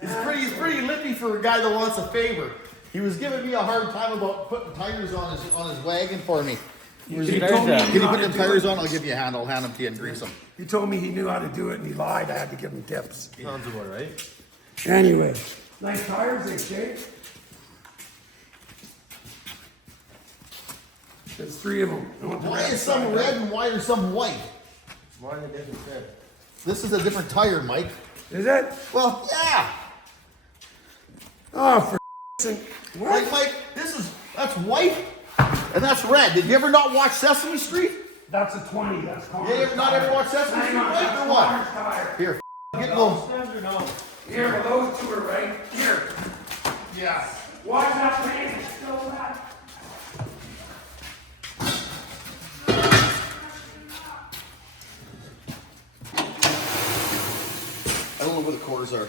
He's pretty lippy for a guy that wants a favor. He was giving me a hard time about putting tires on his wagon for me. Can you put them tires on? I'll give you a hand. I'll hand them to you and grease them. He told me he knew how to do it and he lied. I had to give him tips. Sounds about right. Anyway, nice tires, they shape. There's 3 of them. Why is some red and why are some white? Why are they different fit? This is a different tire, Mike. Is it? Well, yeah. Oh, for what? Mike, that's white and that's red. Did you ever not watch Sesame Street? That's a 20. That's Connor's You ever not ever watched Sesame Street, Mike, or what? Tire. Here, get those. Stems or no? Here, well, those 2 are right. Here. Yeah. Watch that man. Still that. I don't know where the quarters are.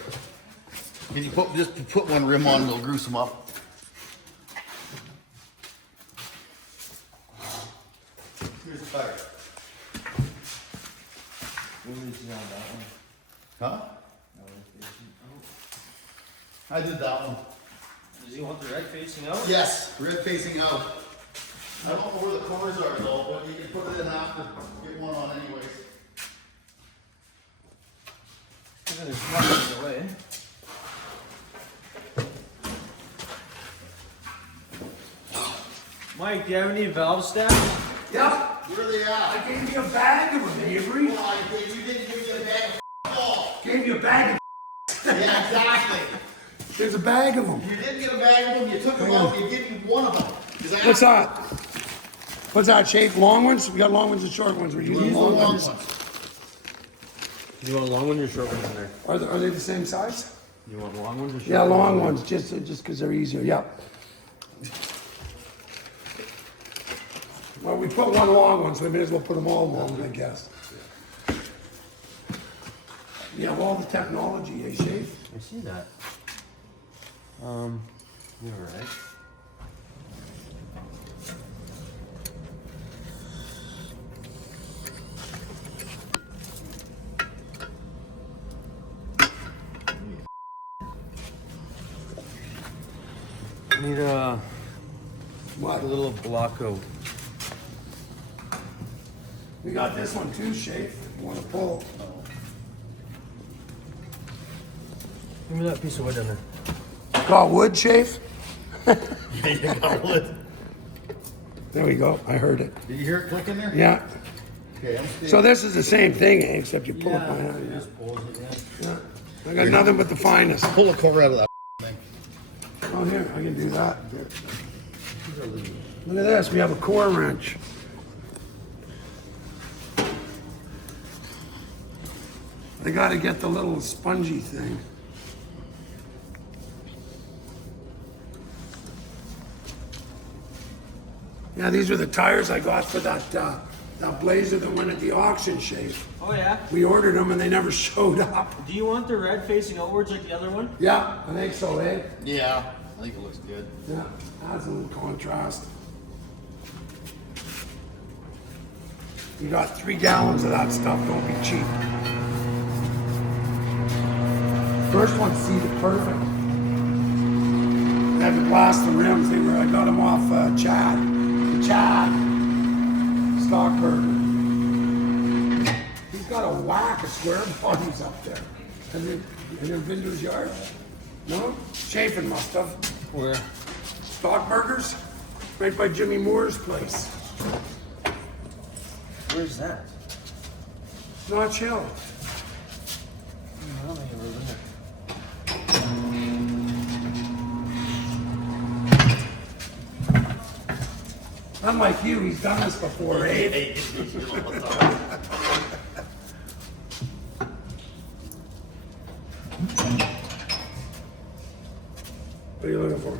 Can you just put one rim on and we'll grease them up? Here's the tire. Huh? I did that one. Does he want the red facing out? Yes, red facing out. I don't know where the corners are though, but you can put it in after. Get one on anyways. There's nothing in the way. Mike, do you have any valve stacks? Yep. Where are they at? I gave you a bag of them, Avery. Well, you didn't give me a bag of ball. Gave you a bag of Yeah, exactly. There's a bag of them. You didn't get a bag of them, you took them out, you gave me one of them. What's that? What's that shape? Long ones? We got long ones and short ones. We're using These are long long ones. ones. You want long ones or short ones in there? Are they the same size? You want long ones or short ones? Yeah, long ones, just because they're easier. Yep. Well, we put one long one, so we may as well put them all long, I guess. You have all the technology, eh, Shafe? I see that. You're right. I need What? a little block of. We got this one too, Shafe. You want to pull? Give me that piece of wood in there. Got wood, Shafe? Yeah, you got wood. There we go. I heard it. Did you hear it click in there? Yeah. Okay, I'm staying. So this is the same thing, eh? Except you pull it by hand. just pulls it, yeah. Yeah. I got nothing but the finest. Pull the cover out of that thing. Oh, here, I can do that. Here. Look at this, we have a core wrench. I gotta get the little spongy thing. Yeah, these were the tires I got for that Blazer that went at the auction, Shafe. Oh yeah? We ordered them and they never showed up. Do you want the red facing outwards like the other one? Yeah, I think so, eh? Yeah, I think it looks good. Yeah, adds a little contrast. You got 3 gallons of that stuff, don't be cheap. First one seated perfect. I had to blast the rims, I got them off Chad Stockburger. He's got a whack of square bodies up there. Have you been to his yard? No? Shafin must have. Where? Stockburgers, right by Jimmy Moore's place. Where's that? Notch Hill. I don't think I've ever been there. Unlike you, he's done this before, eh? What are you looking for?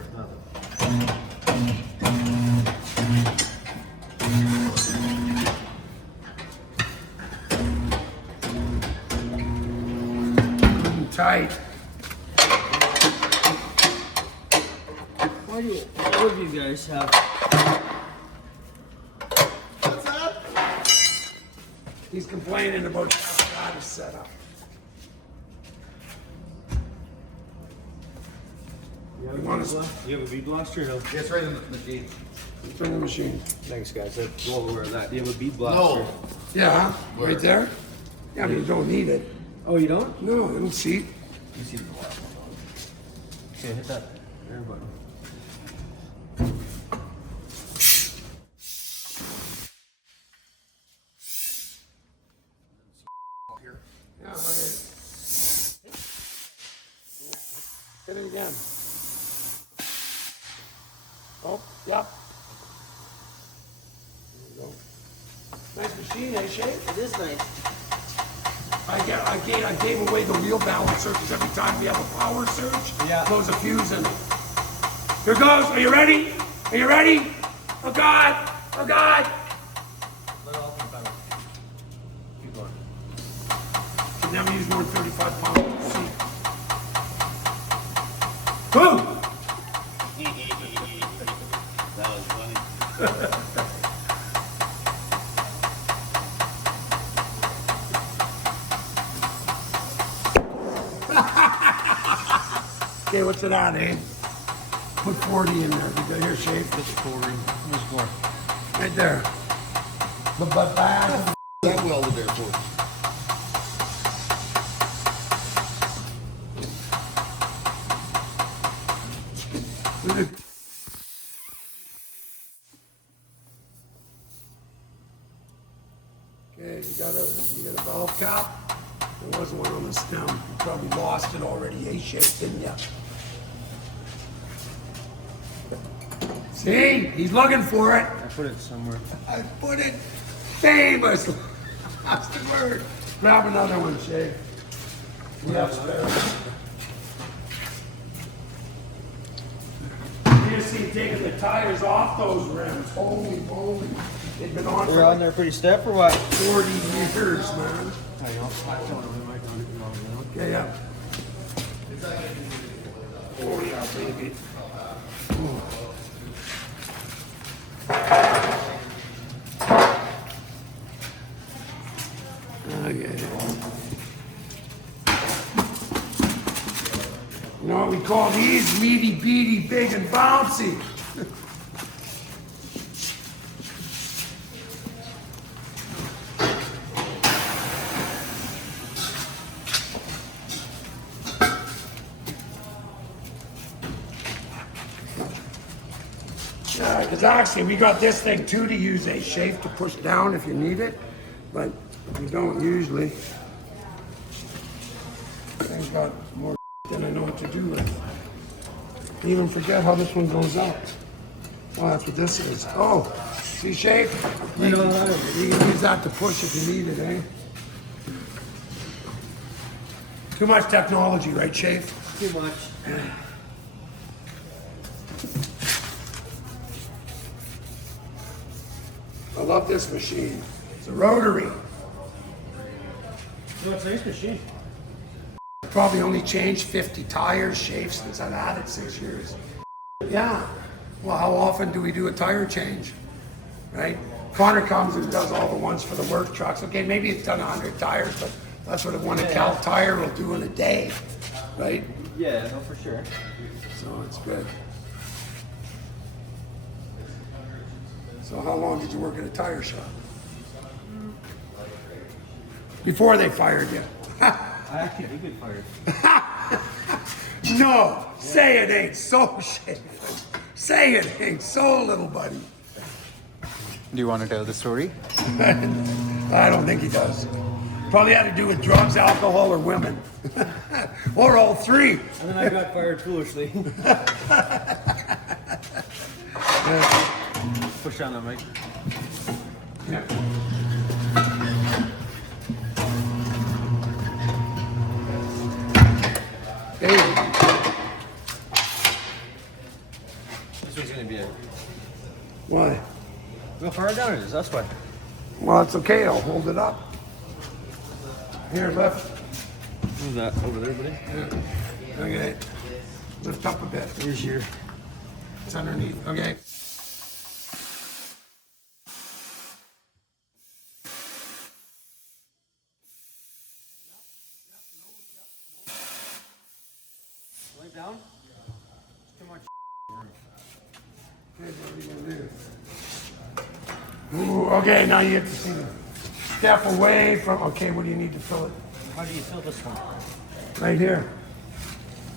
Tight. Why do all of you guys have? What's that? He's complaining about how the setup. You want to You have a bead blaster or no? It's right in the machine. turn the machine? Thanks, guys. Let's go over that. Do you have a bead blaster? No. Yeah, Where? right there. Yeah, but you don't need it. Oh, you don't? No, I don't see. You see the last one. Okay, hit that air button. Yeah, okay. Hit it again. Oh, yep. There you go. Nice machine, eh, Shay? It is nice. I gave away the wheel balancer because every time we have a power surge, Yeah. throws a fuse in it. Here goes. Are you ready? Are you ready? Oh God! Oh God! Let it all come back. Keep going. Can never use more than 35 pounds. See. Boom! That was funny. Okay, what's it on, eh? Put 40 in there. You got here, Shave. Put the 4 in. Where's more? Right there. But That welded there for Okay, you got a valve cap. There wasn't one on the stem. You probably lost it already, A-shaped, didn't you? See? He's looking for it. I put it somewhere. I put it famously. That's the word. Grab another one, Shay. We have spare. You see taking the tires off those rims. Holy moly. They've been on We're for on like there pretty step or what? 40 years, man. I know. Okay, yeah. Oh, yeah, baby. Okay. You know what we call these? Meaty, beady, big, and bouncy. Because actually, we got this thing too to use a shape to push down if you need it, but we don't usually. Thing's got more than I know what to do with. I even forget how this one goes out. Oh, that's what this is. Oh, see shape? You can use that to push if you need it, eh? Too much technology, right, Shape? Too much. I love this machine. It's a rotary. No, it's a nice machine. Probably only changed 50 tires, Shape, since I've had it 6 years. Yeah. Well, how often do we do a tire change? Right? Connor comes and does all the ones for the work trucks. Okay, maybe it's done 100 tires, but that's what one Cal tire will do in a day, right? Yeah, no, for sure. So it's good. So how long did you work at a tire shop? Before they fired you? I actually did get fired. No, say it ain't so, Shane. Say it ain't so, little buddy. Do you want to tell the story? I don't think he does. Probably had to do with drugs, alcohol, or women. Or all three. And then I got fired foolishly. Push down that mic. Yeah. Hey, This one's gonna be a. why? Look how far down it is, that's why. Well, it's okay. I'll hold it up. Here, lift. Move that over there, buddy. Okay. Lift up a bit. Here's your. It's underneath. Okay. Right down. Okay, what are you gonna do? Ooh, okay, now you get to see the step away from, okay, what do you need to fill it? How do you fill this one? Right here.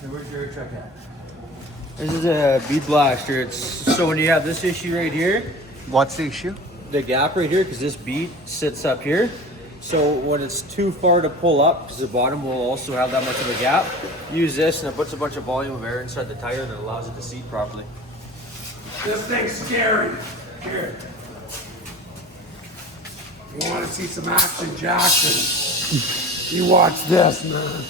And where's your truck at? This is a bead blaster. It's so when you have this issue right here, What's the issue? the gap right here, because this bead sits up here. So when it's too far to pull up, because the bottom will also have that much of a gap, use this and it puts a bunch of volume of air inside the tire and it allows it to seat properly. This thing's scary. Here. You want to see some action, Jackson? You watch this, man.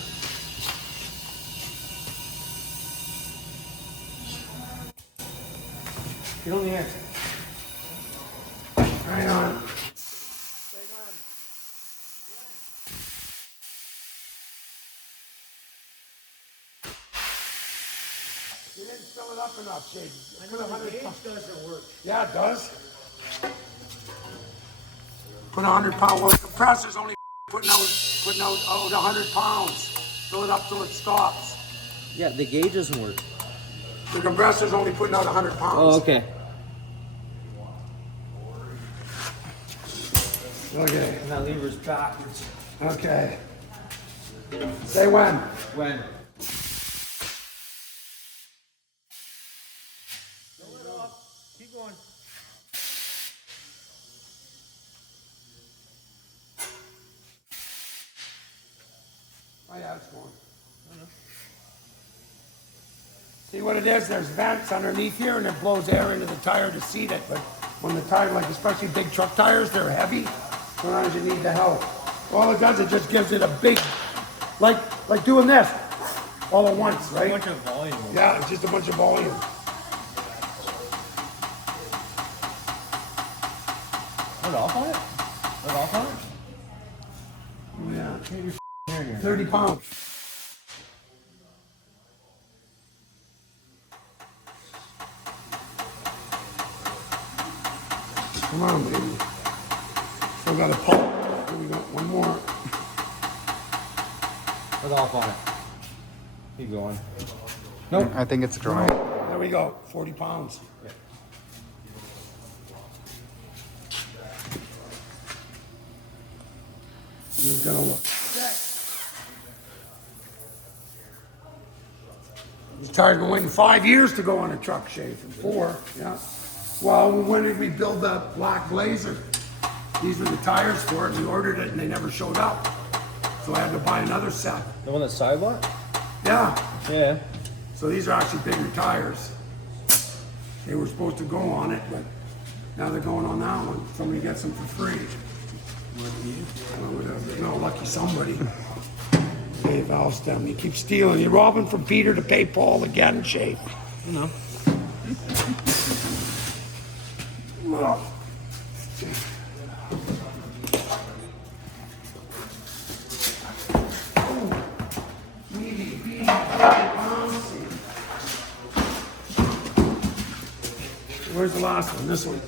Get on the air. Hang on. You didn't fill it up enough, Jake. Put 100 pounds. Doesn't work. Yeah, it does. Put 100 pound. Well, the compressor's only putting out 100 pounds. Fill it up till it stops. Yeah, the gauge doesn't work. The compressor's only putting out 100 pounds. Oh, okay. Okay. And that lever's backwards. Okay. Say when. When? Keep going. Oh yeah, it's going. See what it is? There's vents underneath here and it blows air into the tire to seat it. But when the tire, like especially big truck tires, they're heavy. Sometimes you need the help. All it does, it just gives it a big, like doing this all at once, right? A bunch of volume. Yeah, it's just a bunch of volume. Put it off on it? Put it off on it? Yeah. Get your hair in here. 30 pounds. Come on, baby. Still got a pump. Here we go. One more. Put it off on it. Keep going. Nope. I think it's dry. There we go. 40 pounds. Yeah. He's gonna look. This tire's been waiting 5 years to go on a truck, Shafin. 4, yeah. Well, when did we build that black Blazer? These were the tires for it. We ordered it and they never showed up. So I had to buy another set. The one that's sidewalk? Yeah. Yeah. So these are actually bigger tires. They were supposed to go on it, but now they're going on that one. Somebody gets them for free. No, lucky somebody. Hey, valve stem. You keep stealing. You're robbing from Peter to pay Paul again, Shafe. No. Well. Where's the last one? This one.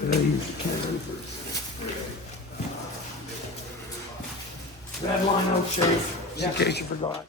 Did I use the can first? Red line out, Shafe, just in case you forgot.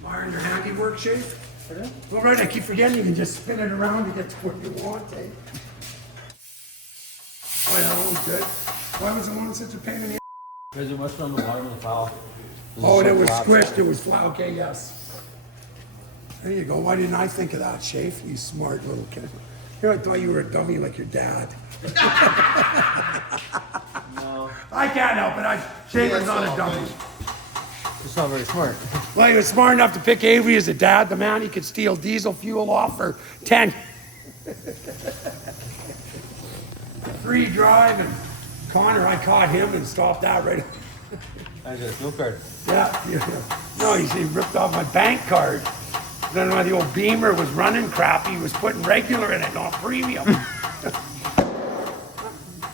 Admiring your handiwork, Shafe? All right, I keep forgetting you can just spin it around to get to where you want, eh? Oh yeah, that one's good. Why was the one such a pain in the Because it must be on the bottom of the file. Oh, and it was squished, it was flat, okay, yes. There you go, why didn't I think of that, Shafe? You smart little kid. Here, I thought you were a dummy like your dad. No. I can't help it, Shafe is not a dummy. It's not very smart. Well, he was smart enough to pick Avery as a dad, the man he could steal diesel fuel off for 10. Free drive, and Connor, I caught him and stopped that right. I got a fuel card. Yeah. No, he ripped off my bank card. Then when the old Beamer was running crap, he was putting regular in it, not premium.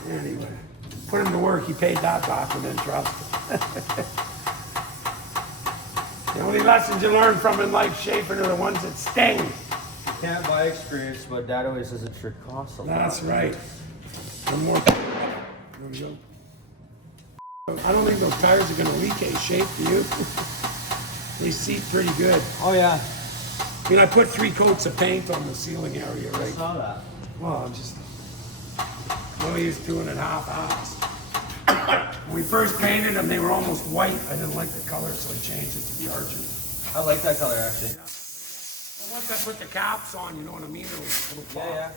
Anyway, put him to work. He paid that back with interest. The only lessons you learn from in life, Shafin, are the ones that sting. You can't buy experience, but Dad always says it sure costs a lot. That's right. One more. There we go. I don't think those tires are going to leak a shape, do you? They seat pretty good. Oh yeah. I mean, I put 3 coats of paint on the ceiling area, I right? saw that. Well, I'm just, well, use 2.5 hours. When we first painted them, they were almost white. I didn't like the color, so I changed it to charging. I like that color actually. Yeah. Well, once I put the caps on, you know what I mean? It'll pop. Yeah.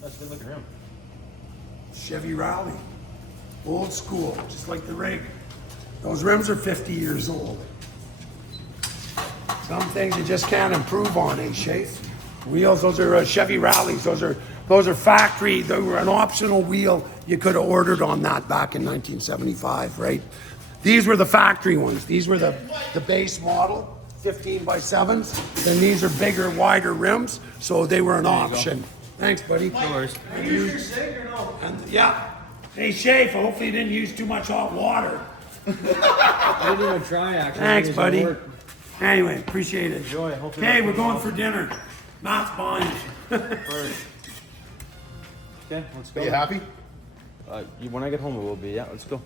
That's a good looking rim. Chevy Rally. Old school, just like the rig. Those rims are 50 years old. Some things you just can't improve on, eh, Shafe? Wheels, those are Chevy Rallies. Those are factory. They were an optional wheel you could have ordered on that back in 1975, right? These were the factory ones. These were the base model, 15 by 7s. Then these are bigger, wider rims, so they were an option. Thanks, buddy. No worries. And, yeah. Hey, Shafe, hopefully you didn't use too much hot water. I didn't even try actually. Thanks, It buddy. work. Anyway, appreciate it. Enjoy. Hopefully Okay, that we're comes going off for dinner. Matt's buying. first. Okay, let's go. Are you happy? When I get home, it will be. Yeah, let's go.